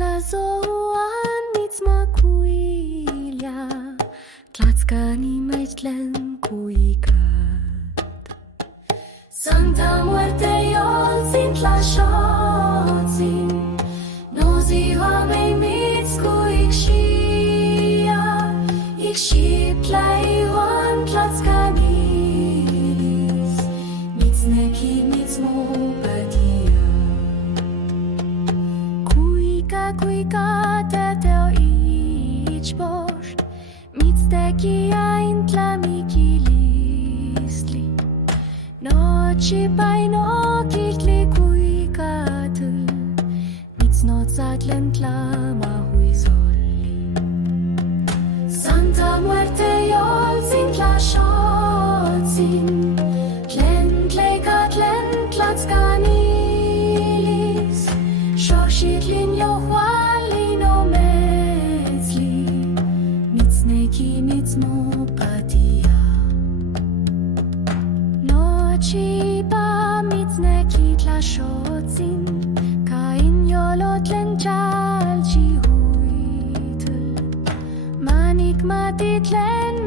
Totlazohuan mitzmakuilia, tlatskanimej tlen kuika. Santa Muerte Yoltzin Tlaçotzin, nozihuamej mitzkuixia, Ixiptlay ihuan tlatskaniliz, mitznequi mitzmopatia. Cuīca, Teteo īchpoch, mitztekiya tlamikilistli, Nochipa oquichtli kuikatl, mitznotza tlen tlamauizolli. Santa Muerte Yoltzin Tlaçotzin, tlen tleika tlatskaniliz, Xochitl mitzneki mitzmopatia. Nochipa mitznequi Tlaçotzin, tlen Xochitl, tlen